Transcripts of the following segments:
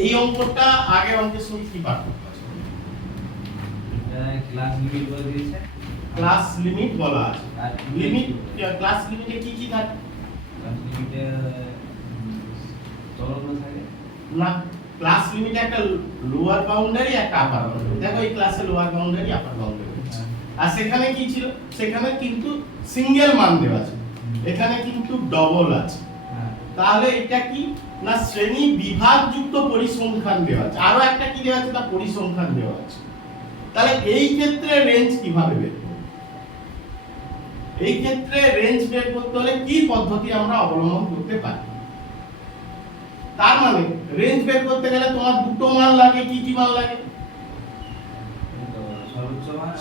এই অঙ্কটা আগের অঙ্কের সঙ্গে কি পার্থক্য আছে? ক্লাস লিমিট বলে দিয়েছে, ক্লাস লিমিট বলা আছে। আর লিমিট ক্লাস লিমিটে কি কি থাকে? ক্লাস লিমিটে চলন থাকে না, ক্লাস লিমিটে একটা লোয়ার বাউন্ডারি একটা আপার বাউন্ডারি। দেখো এই ক্লাসে লোয়ার বাউন্ডারি আপার বাউন্ডারি আছে। আর সেখানে কি ছিল? সেখানে কিন্তু সিঙ্গেল মান দেওয়া আছে, এখানে কিন্তু ডবল আছে। তাহলে এটা কি না শ্রেণী বিভাগযুক্ত পরিসংখ্যান দেওয়া আছে, আরো একটা কি দেওয়া আছে না পরিসংখ্যান দেওয়া আছে। তাহলে এই ক্ষেত্রে রেঞ্জ কিভাবে বের করব? এই ক্ষেত্রে রেঞ্জ বের করতে হলে কি পদ্ধতি আমরা অবলম্বন করতে পারি? তার মানে রেঞ্জ বের করতে গেলে তোমার দুটো মান লাগে, কি কি মান লাগে?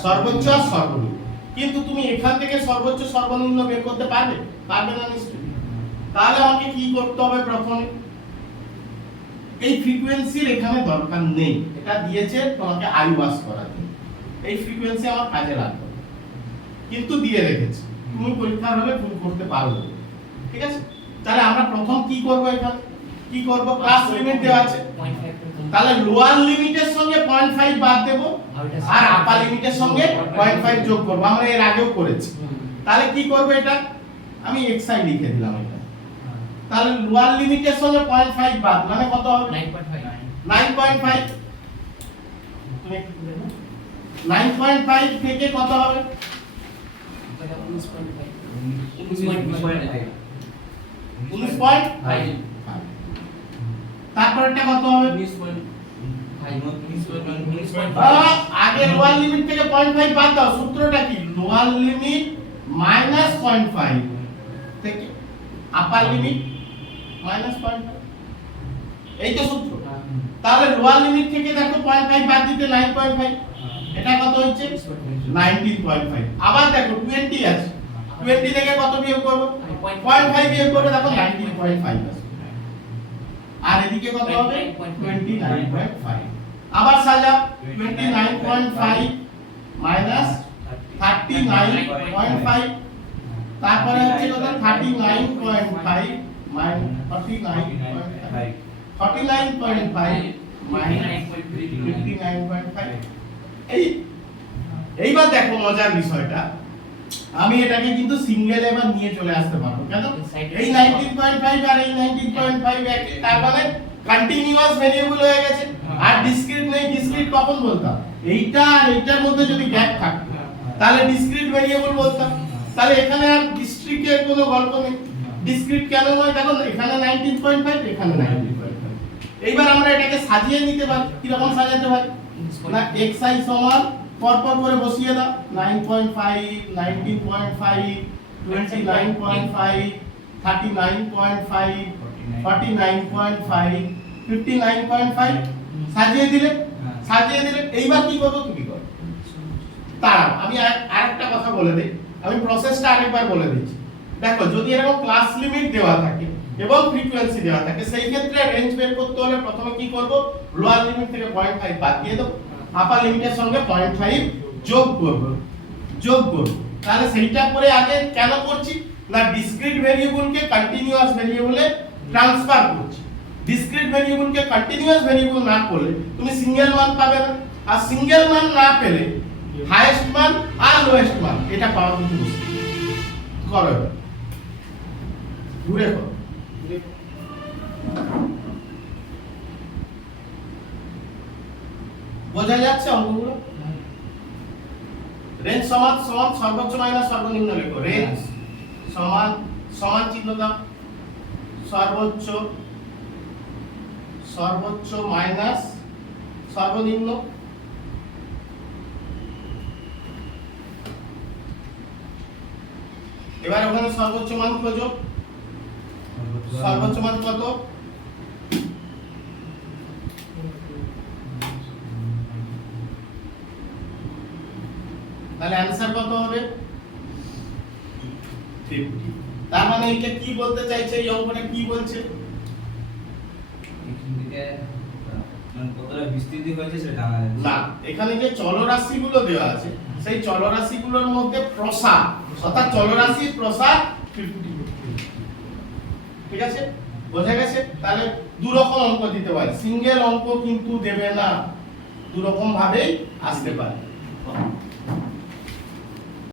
সর্বোচ্চ আর সর্বনিম্ন। কিন্তু তুমি এখান থেকে সর্বোচ্চ সর্বনিম্ন বের করতে পারবে? পারবে না নিশ্চয়ই। তাহলে আমাকে কি করতে হবে? প্রথমে এই ফ্রিকোয়েন্সির এখানে দরকার নেই, এটা দিয়েছে তোমাকে আইওয়াস করার জন্য। এই ফ্রিকোয়েন্সি আমার কাজে লাগবে কিন্তু দিয়ে রেখেছে, তুমি পরীক্ষার হলে ভুল করতে পারো। ঠিক আছে, তাহলে আমরা প্রথম কি করব? এখানে কি করব? ক্লাস লিমিট দেওয়া আছে, তাহলে লোয়ার লিমিটের সঙ্গে 0.5 বাদ দেব আর আপার লিমিটের সঙ্গে 0.5 যোগ করব। আমরা এর আগেও করেছি। তাহলে কি করব? এটা আমি xi লিখে দিলাম এটা। তাহলে লোয়ার লিমিটের সঙ্গে 0.5 বাদ মানে কত হবে? 9.5। তুমি একটু দেখো 9.5 থেকে কত হবে? 19.5। তারপরটা কত হবে? 19.5। আগে লোয়ার লিমিট থেকে 0.5 বাদ দাও। সূত্রটা কি? লোয়ার লিমিট মাইনাস 0.5 থেকে আপার লিমিট মাইনাস 0.5, এই তো সূত্র। তাহলে লোয়ার লিমিট থেকে দেখো 0.5 বাদ দিতে 9.5, এটা কত হচ্ছে? 19.5। আবার দেখো 20 আছে, 20 থেকে কত বিয়োগ করব? 0.5 বিয়োগ করলে দেখো 19.5 আছে। আর এদিকে কত হবে? 29.5। আবার সাজাও 29.5 মাইনাস 39.5, তারপরে হচ্ছে কত? 39.5 মাইনাস 49.5, 49.5 মাইনাস 59.5। এইবার দেখো মজার বিষয়টা, আমি এটাকে কিন্তু সিঙ্গেল এবার নিয়ে চলে আসতে পারবো। কেন? এই 19.5 আর এই 19.5 একই, তার মানে কন্টিনিউয়াস ভেরিয়েবল হয়ে গেছে। আর ডিসক্রিট নেই। ডিসক্রিট কখন বলতাম? এইটা আর এইটার মধ্যে যদি গ্যাপ থাকতো তাহলে ডিসক্রিট ভেরিয়েবল বলতাম। তাহলে এখানে আর ডিসক্রিটের কোনো গল্প নেই। ডিসক্রিট কেন নয়? দেখো এখানে 19.5, এখানে 19.5। এইবার আমরা এটাকে সাজিয়ে নিতে পারি। কি রকম সাজাতে পারি? না xi সমান পরপর করে বসিয়ে দাও। 9.5, 19.5, 29.5, 39.5, 49.5, 59.5 সাজিয়ে দিলে। এইবার কি করব? তুমি করো। তার আমি আরেকটা কথা বলে দেই, আমি প্রসেসটা আরেকবার বলে দিচ্ছি। দেখো যদি এরকম ক্লাস লিমিট দেওয়া থাকে এবং ফ্রিকোয়েন্সি দেওয়া থাকে, সেই ক্ষেত্রে রেঞ্জ বের করতে হলে প্রথমে কি করব? লোয়ার লিমিট থেকে 0.5 বাদ দিয়ে দেব, আপার লিমিটের সঙ্গে 0.5 যোগ করব। তাহলে সেইটা করে আগে কেন করছি? না ডিসক্রিট ভেরিয়েবলকে কন্টিনিউয়াস ভেরিয়েবলে ট্রান্সফার করছি। ডিসক্রিট ভেরিয়েবলকে কন্টিনিউয়াস ভেরিয়েবল না করলে তুমি সিঙ্গেল মান পাবে না, আর সিঙ্গেল মান না পেলে হাইয়েস্ট মান আর লোয়েস্ট মান এটা পাওয়া কিন্তু মুশকিল। করো ঘুরে করো। বোঝা যাচ্ছে অঙ্কগুলো? রেঞ্জ সমান সর্বোচ্চ মাইনাস সর্বনিম্ন লেখো। রেঞ্জ সমান চিহ্ন দাও, সর্বোচ্চ মাইনাস সর্বনিম্ন। এবার ওখানে সর্বোচ্চ মান খোঁজো। সর্বোচ্চ মান কত? তাহলে অ্যানসার কত হবে? 50। তার মানে এটা কি বলতে চাইছে? এই অঙ্কটা কি বলছে? কতটা বিস্তৃতি হয়েছে সেটা জানা যাচ্ছে না। এখানে যে চলরাশিগুলো দেওয়া আছে সেই চলরাশিগুলোর মধ্যে প্রসার, অর্থাৎ চলরাশির প্রসার 50। ঠিক আছে? বোঝা গেছে? তাহলে দু রকম অঙ্ক দিতে পারে, সিঙ্গেল অঙ্ক কিন্তু দেবে না, দু রকম ভাবেই আসতে পারে।